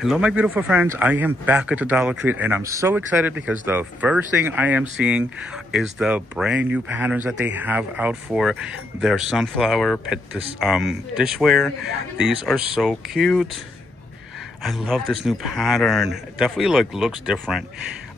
Hello my beautiful friends, I am back at the Dollar Tree and I'm so excited because the first thing I am seeing is the brand new patterns that they have out for their sunflower dishware. These are so cute. I love this new pattern. It definitely looks different.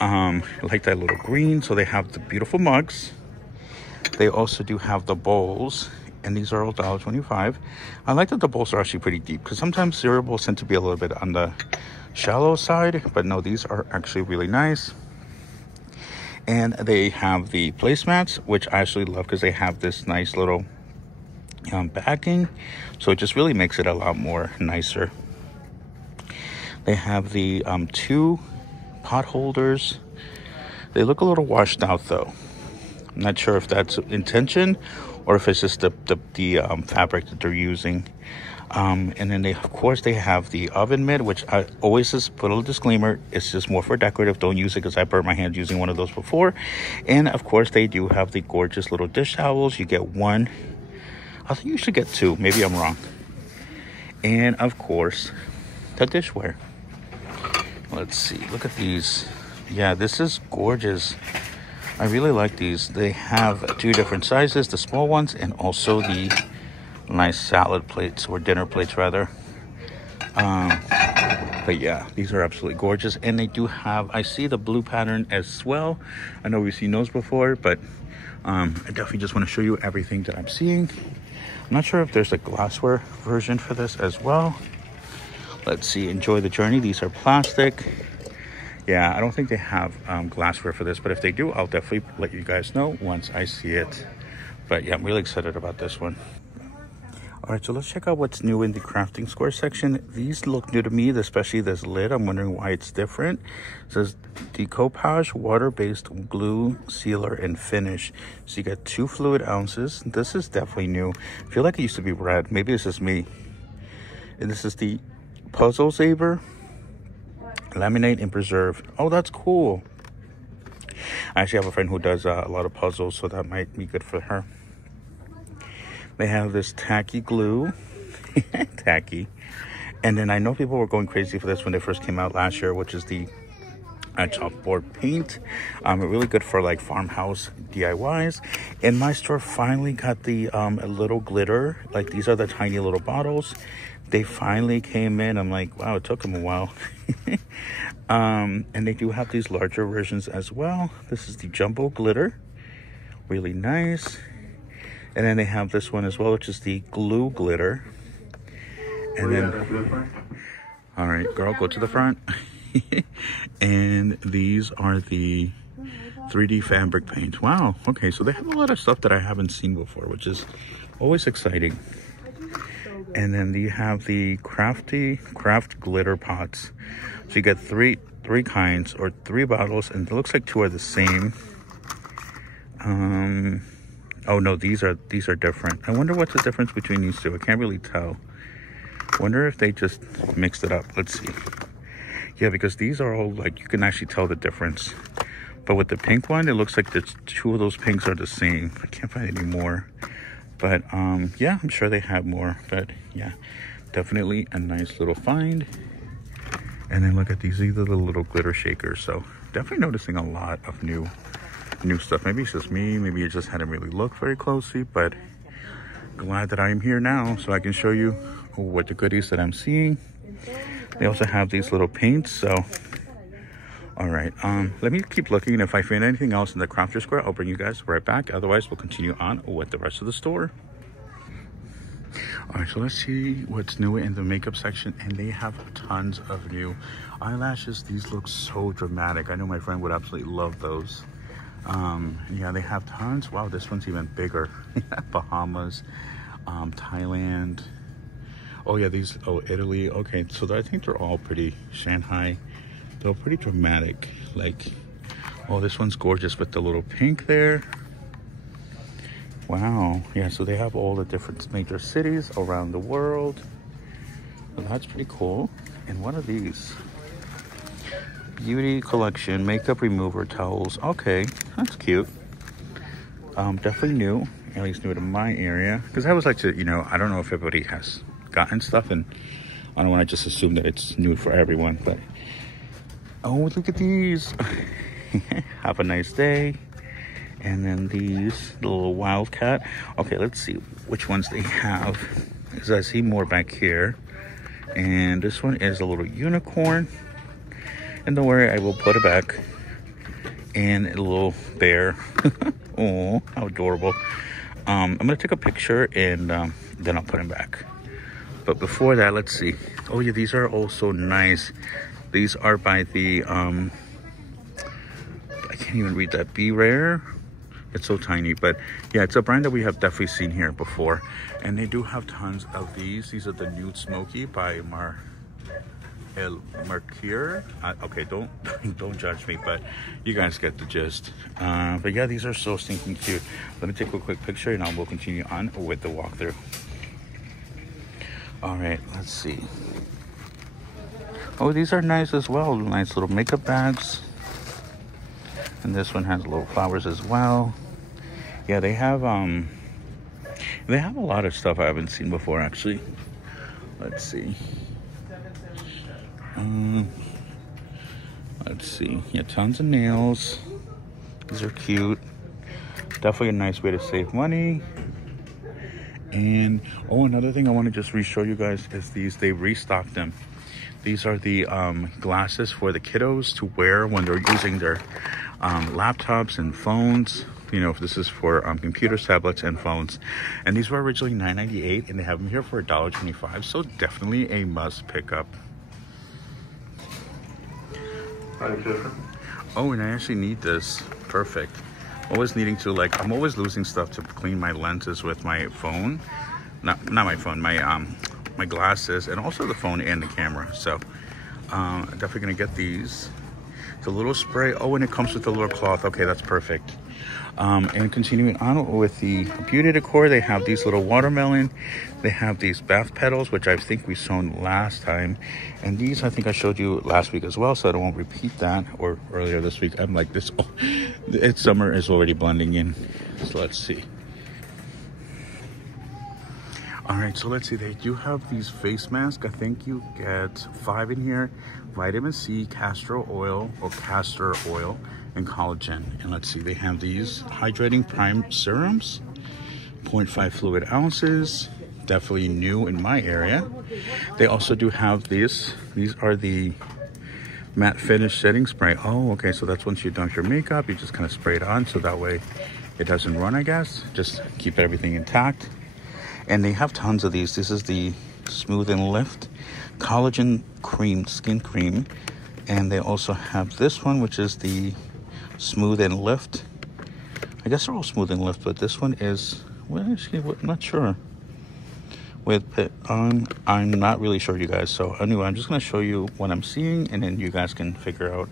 I like that little green. So they have the beautiful mugs. They also do have the bowls. And these are all $1.25. I like that the bowls are actually pretty deep because sometimes cereal bowls tend to be a little bit on the shallow side, but no, these are actually really nice. And they have the placemats, which I actually love because they have this nice little backing, so it just really makes it a lot more nicer. They have the 2 pot holders. They look a little washed out though. I'm not sure if that's intention or if it's just the fabric that they're using. And then of course they have the oven mitt, which I always just put a little disclaimer, it's just more for decorative. Don't use it because I burnt my hand using one of those before. And of course they do have the gorgeous little dish towels. You get 1. I think you should get 2. Maybe I'm wrong. And of course the dishware. Let's see, look at these. Yeah, this is gorgeous. I really like these. They have 2 different sizes, the small ones and also the nice salad plates, or dinner plates rather. But yeah, these are absolutely gorgeous. And they do have, I see the blue pattern as well. I know we've seen those before, but I definitely just want to show you everything that I'm seeing. I'm not sure if there's a glassware version for this as well. Let's see, enjoy the journey. These are plastic. Yeah, I don't think they have glassware for this, but if they do, I'll definitely let you guys know once I see it. But yeah, I'm really excited about this one. All right, so let's check out what's new in the crafting square section. These look new to me, especially this lid. I'm wondering why it's different. It says decoupage, water-based glue, sealer, and finish. So you got 2 fluid ounces. This is definitely new. I feel like it used to be red. Maybe it's just me. And this is the Puzzle Saver. Laminate and preserve. Oh, that's cool. I actually have a friend who does a lot of puzzles, so that might be good for her. They have this tacky glue. Tacky. And then I know people were going crazy for this when they first came out last year, which is the chalkboard paint. Really good for like farmhouse DIYs. And my store finally got the a little glitter. Like, these are the tiny little bottles. They finally came in. I'm like, wow, it took them a while. And they do have these larger versions as well. This is the jumbo glitter. Really nice. And then they have this one as well, which is the glue glitter. And then, all right, girl, go to the front. And these are the 3D fabric paint. Wow, okay, so they have a lot of stuff that I haven't seen before, which is always exciting. And then you have the craft glitter pots. So you get three kinds, or 3 bottles, and it looks like 2 are the same. Oh no, these are different. I wonder what's the difference between these 2. I can't really tell. Wonder if they just mixed it up. Let's see. Yeah, because these are all like, you can actually tell the difference. But with the pink one, it looks like the 2 of those pinks are the same. I can't find any more. But yeah, I'm sure they have more. But yeah, definitely a nice little find. And then look at these are the little glitter shakers. So definitely noticing a lot of new stuff. Maybe it's just me. Maybe you just hadn't really looked very closely. But glad that I am here now so I can show you what the goodies that I'm seeing. They also have these little paints. So all right, let me keep looking, and if I find anything else in the crafter square, I'll bring you guys right back. Otherwise, we'll continue on with the rest of the store. All right, so let's see what's new in the makeup section, and they have tons of new eyelashes. These look so dramatic. I know my friend would absolutely love those. Yeah, they have tons. Wow, this one's even bigger. Bahamas, Thailand. Oh yeah, these, oh, Italy. Okay, so I think they're all pretty, Shanghai. They're pretty dramatic. Like, oh, this one's gorgeous with the little pink there. Wow. Yeah, so they have all the different major cities around the world. So that's pretty cool. And what are these? Beauty collection, makeup remover towels. Okay, that's cute. Definitely new, at least new to my area. Because I always like to, you know, I don't know if everybody has gotten stuff, and I don't want to just assume that it's new for everyone, but oh, look at these. Have a nice day. And then these, the little wildcat. Okay, let's see which ones they have, because I see more back here. And this one is a little unicorn. And don't worry, I will put it back. And a little bear. Oh, how adorable. I'm gonna take a picture and then I'll put him back. But before that, let's see. Oh yeah, these are also nice. These are by the I can't even read that. Be Rare. It's so tiny, but yeah, it's a brand that we have definitely seen here before. And they do have tons of these. These are the Nude Smoky by Mercure. Okay, don't judge me, but you guys get the gist. But yeah, these are so stinking cute. Let me take a quick picture and I will continue on with the walkthrough. All right, let's see. Oh, these are nice as well. Nice little makeup bags. And this one has little flowers as well. Yeah, they have a lot of stuff I haven't seen before, actually. Let's see. Let's see. Yeah, tons of nails. These are cute. Definitely a nice way to save money. And oh, another thing I want to just re-show you guys is these. They restocked them. These are the glasses for the kiddos to wear when they're using their laptops and phones. You know, this is for computers, tablets, and phones. And these were originally $9.98, and they have them here for $1.25. So definitely a must pick up. Oh, and I actually need this. Perfect. Always needing to, like, I'm always losing stuff to clean my lenses with my phone. Not my phone, my glasses, and also the phone and the camera. So I'm definitely gonna get these. It's a little spray. Oh, and it comes with a little cloth. Okay, that's perfect. And continuing on with the beauty decor, they have these little watermelon. They have these bath petals, which I think we shown last time. And these I think I showed you last week as well, so I don't want to repeat that, or earlier this week. I'm like this. Oh, it's summer is already blending in. So let's see. All right, so let's see. They do have these face masks. I think you get 5 in here. Vitamin C, castor oil, and collagen. And let's see, they have these hydrating prime serums, 0.5 fluid ounces. Definitely new in my area. They also do have these. These are the matte finish setting spray. Oh, okay, so that's once you dump your makeup, you just kind of spray it on, so that way it doesn't run, I guess. Just keep everything intact. And they have tons of these. This is the Smooth and Lift Collagen Cream, Skin Cream. And they also have this one, which is the Smooth and Lift. I guess they're all Smooth and Lift, but this one is, well, actually, I'm not sure. I'm not really sure, you guys. So anyway, I'm just going to show you what I'm seeing, and then you guys can figure out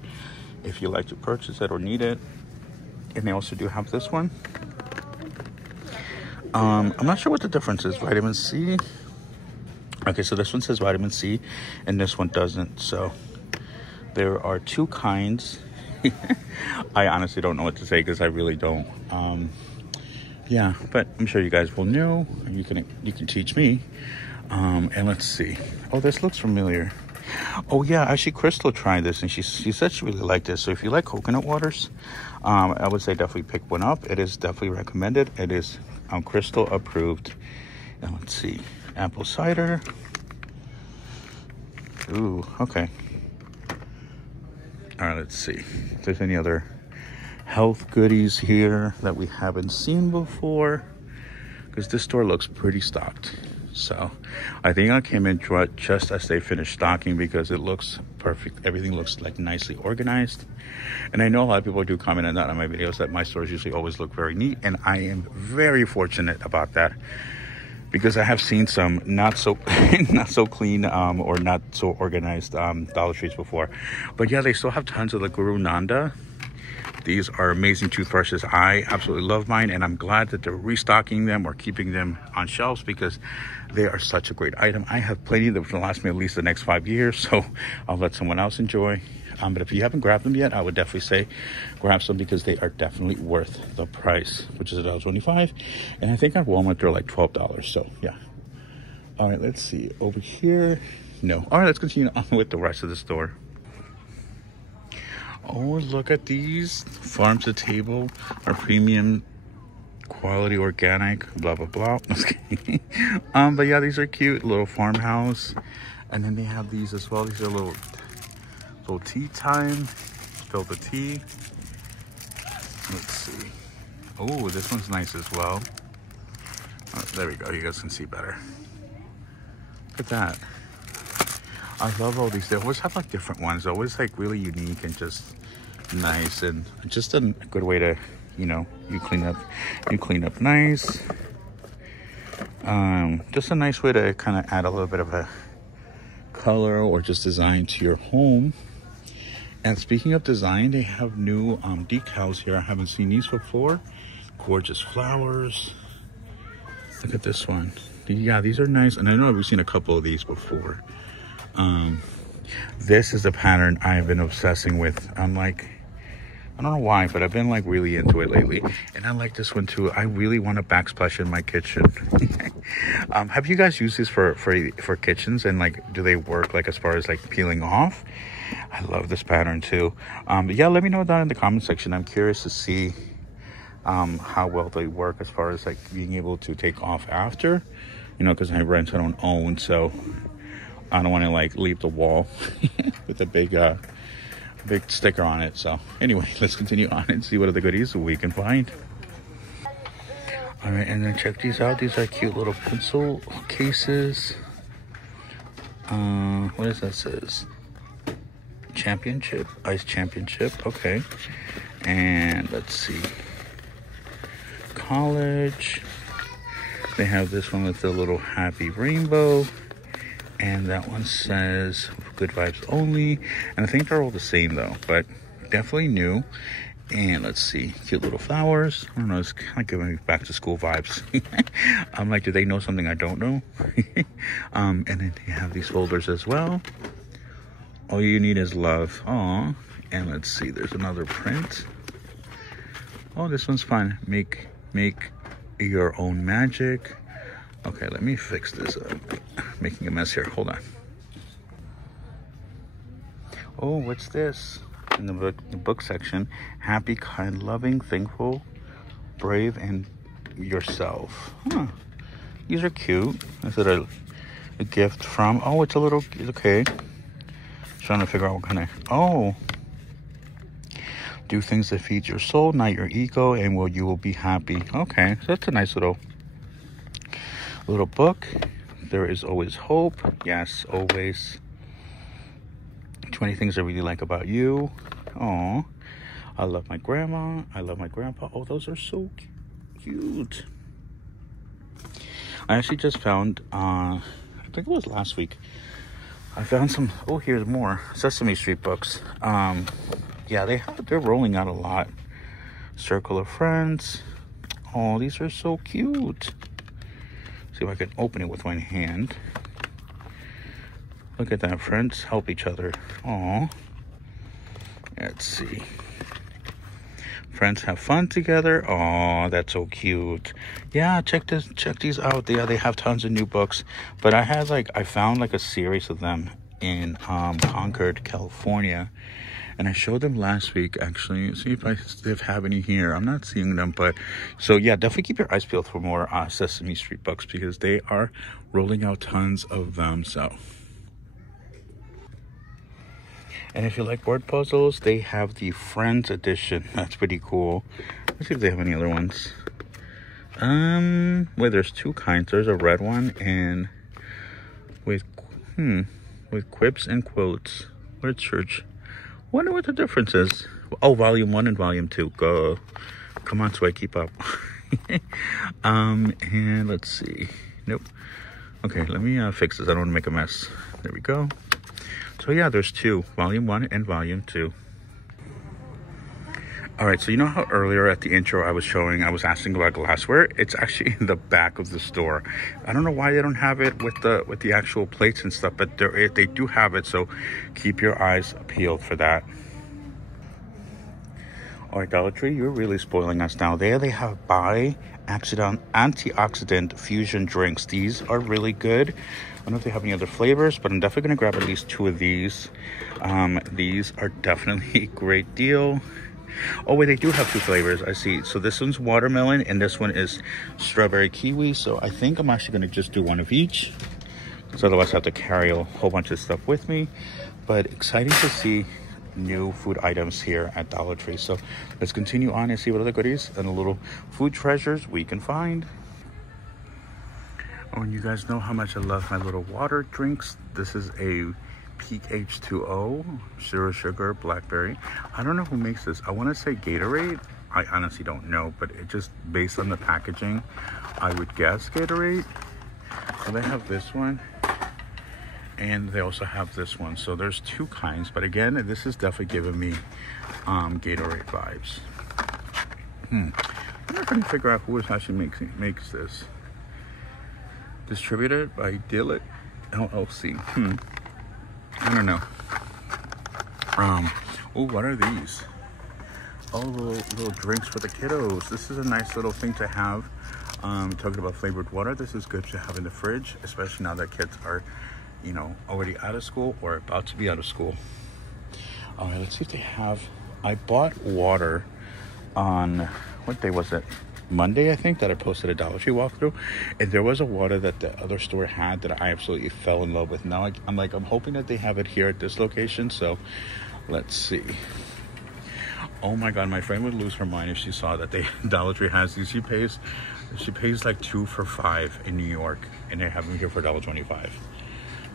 if you like to purchase it or need it. And they also do have this one. I'm not sure what the difference is. Vitamin C. Okay, so this one says vitamin C, and this one doesn't. So there are 2 kinds. I honestly don't know what to say because I really don't. Yeah, but I'm sure you guys will know. You can teach me. And let's see. Oh, this looks familiar. Oh yeah, actually Crystal tried this and she said she really liked this. So if you like coconut waters, I would say definitely pick one up. It is definitely recommended. It is Crystal approved. And let's see, apple cider. Ooh, okay. All right, let's see if there's any other health goodies here that we haven't seen before, because this store looks pretty stocked. So I think I came in just as they finished stocking because it looks perfect. Everything looks like nicely organized. And I know a lot of people do comment on that on my videos, that my stores usually always look very neat, and I am very fortunate about that, because I have seen some not so clean or not so organized Dollar Trees before. But yeah, they still have tons of the Guru Nanda. These are amazing toothbrushes. I absolutely love mine, and I'm glad that they're restocking them or keeping them on shelves, because they are such a great item. I have plenty that will last me at least the next 5 years, so I'll let someone else enjoy. But if you haven't grabbed them yet, I would definitely say grab some, because they are definitely worth the price, which is $1.25. And I think at Walmart they're like $12. So yeah. All right, let's see over here. No. All right, let's continue on with the rest of the store. Oh, look at these. Farm to table, our premium quality organic, blah, blah, blah. But yeah, these are cute. Little farmhouse. And then they have these as well. These are little tea time. Fill the tea. Let's see. Oh, this one's nice as well. Oh, there we go. You guys can see better. Look at that. I love all these. They always have like different ones. They're always like really unique and just nice, and just a good way to, you know, you clean up nice. Just a nice way to kind of add a little bit of a color or just design to your home. And speaking of design, they have new decals here. I haven't seen these before. Gorgeous flowers. Look at this one. Yeah, these are nice. And I know we've seen a couple of these before. This is the pattern I've been obsessing with. I'm like, I don't know why, but I've been like really into it lately. And I like this one too. I really want a backsplash in my kitchen. Have you guys used this for kitchens, and like, do they work like as far as like peeling off? I love this pattern too. Yeah, let me know down in the comment section. I'm curious to see how well they work as far as like being able to take off after, you know, because I rent, I don't own, so I don't want to like leave the wall with a big sticker on it. So anyway, let's continue on and see what other goodies we can find. All right, and then check these out. These are cute little pencil cases. What does that says? Championship, ice championship. Okay, and let's see, college. They have this one with the little happy rainbow, and that one says good vibes only. And I think they're all the same though, but definitely new. And let's see, cute little flowers. I don't know, it's kind of giving me back to school vibes. I'm like, do they know something I don't know? And then they have these folders as well. All you need is love. Aw. And let's see, there's another print. Oh, this one's fun. Make your own magic. Okay, let me fix this up. Making a mess here. Hold on. Oh, what's this? In the book section, happy, kind, loving, thankful, brave, and yourself. Huh. These are cute. Is it a gift from? Oh, it's a little. Okay. Trying to figure out what kind of. Oh. Do things that feed your soul, not your ego, and you will be happy. Okay, so that's a nice little book. There is always hope. Yes, always. 20 things I really like about you. Oh, I love my grandma. I love my grandpa. Oh, those are so cute. I actually just found, I think it was last week, I found some, oh, here's more Sesame Street books. Yeah, they're rolling out a lot. Circle of Friends. Oh, these are so cute. See if I can open it with my hand. Look at that, friends help each other. Oh, let's see. Friends have fun together. Oh, that's so cute. Yeah, check these out. They have tons of new books. But I found like a series of them in Concord, California. And I showed them last week, actually. See if they have any here. I'm not seeing them, but so yeah, definitely keep your eyes peeled for more Sesame Street books, because they are rolling out tons of them. So, and if you like word puzzles, they have the Friends edition. That's pretty cool. Let's see if they have any other ones. Well, there's two kinds. There's a red one and with quips and quotes. Where's church? Wonder what the difference is. Oh, volume 1 and volume 2. Go. Come on, so I keep up. And let's see. Nope. Okay, let me fix this. I don't want to make a mess. There we go. So yeah, there's two. Volume 1 and volume 2. All right, so you know how earlier at the intro I was asking about glassware? It's actually in the back of the store. I don't know why they don't have it with the actual plates and stuff, but they do have it, so keep your eyes peeled for that. All right, Dollar Tree, you're really spoiling us now. There they have antioxidant fusion drinks. These are really good. don't know if they have any other flavors, but I'm definitely gonna grab at least 2 of these. These are definitely a great deal. Oh wait, they do have 2 flavors, I see. So this one's watermelon and this one is strawberry kiwi. So I think I'm actually gonna just do 1 of each, because otherwise I have to carry a whole bunch of stuff with me. But exciting to see new food items here at Dollar Tree. So let's continue on and see what other goodies and the little food treasures we can find. Oh, and you guys know how much I love my little water drinks. This is a Peak H2O, 0 sugar, blackberry. I don't know who makes this. I want to say Gatorade. I honestly don't know, but it just, based on the packaging, I would guess Gatorade. So they have this one, and they also have this one. So there's 2 kinds, but again, this is definitely giving me Gatorade vibes. I'm not trying to figure out who actually makes this. Distributed by Dillet LLC. I don't know. Oh, what are these? Oh, little drinks for the kiddos. This is a nice little thing to have. Talking about flavored water, this is good to have in the fridge, especially now that kids are, you know, already out of school or about to be out of school. All right, let's see if they have. I bought water on, what day was it? Monday, I think, that I posted a Dollar Tree walkthrough, and there was a water that the other store had that I absolutely fell in love with. Now I'm hoping that they have it here at this location. So let's see. Oh my god, my friend would lose her mind if she saw that Dollar Tree has these. She pays like 2 for $5 in New York, and they have them here for $1.25.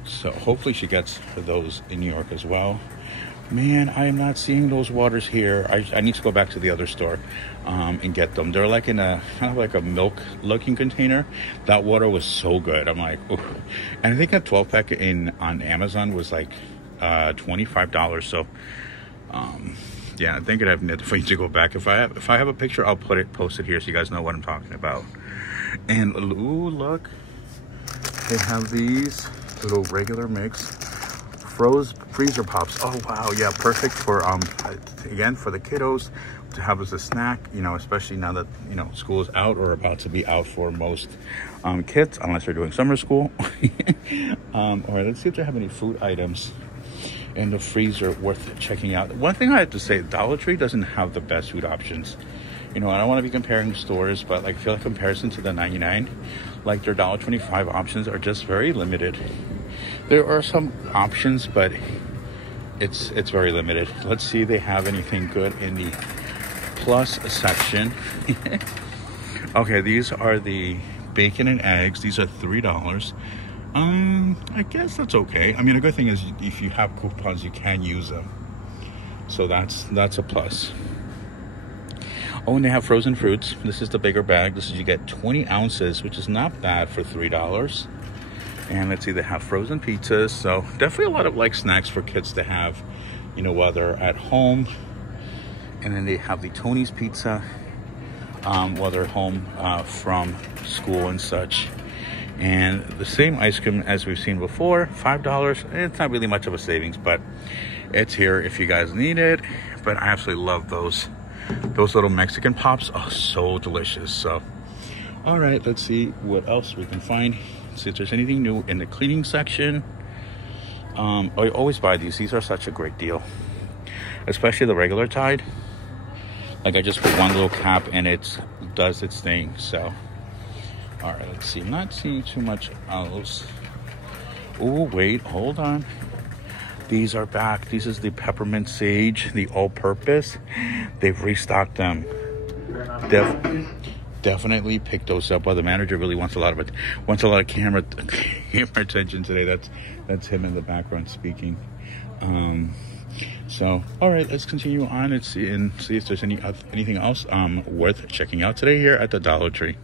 So hopefully she gets those in New York as well. Man, I am not seeing those waters here. I need to go back to the other store and get them. They're like in a kind of like a milk looking container. That water was so good. I'm like, ooh. And I think a 12-pack on Amazon was like $25. So yeah, I think I'd have to go back. If I have a picture, I'll post it here so you guys know what I'm talking about. And ooh, look, they have these little regular mix freezer pops. Oh wow, yeah, perfect for again for the kiddos to have as a snack, you know, especially now that, you know, school is out or about to be out for most kids, unless they're doing summer school. All right, let's see if they have any food items in the freezer worth checking out. One thing I have to say, Dollar Tree doesn't have the best food options. You know, I don't want to be comparing stores, but like, I feel like comparison to the 99, like their $1.25 options are just very limited. There are some options, but it's very limited. Let's see if they have anything good in the plus section. Okay, these are the bacon and eggs. These are $3. I guess that's okay. I mean, a good thing is if you have coupons, you can use them. So that's a plus. Oh, and they have frozen fruits. This is the bigger bag. This is, you get 20 ounces, which is not bad for $3. And let's see, they have frozen pizzas. So definitely a lot of like snacks for kids to have, you know, while they're at home. And then they have the Tony's pizza while they're home from school and such. And the same ice cream as we've seen before, $5. It's not really much of a savings, but it's here if you guys need it. But I absolutely love those little Mexican pops. Oh, so delicious. So all right, let's see what else we can find. See if there's anything new in the cleaning section. I always buy these are such a great deal, especially the regular Tide. Like, I just put one little cap and it does its thing. So all right, let's see. I'm not seeing too much else. Oh wait, hold on. These are back. This is the peppermint sage, the all-purpose. They've restocked them. Definitely pick those up. Well, the manager really wants a lot of camera attention today. That's him in the background speaking. So all right, let's continue on and see if there's anything else worth checking out today here at the Dollar Tree.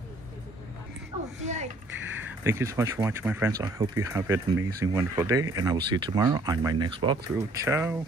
Thank you so much for watching, my friends. I hope you have an amazing, wonderful day, and I will see you tomorrow on my next walkthrough. Ciao.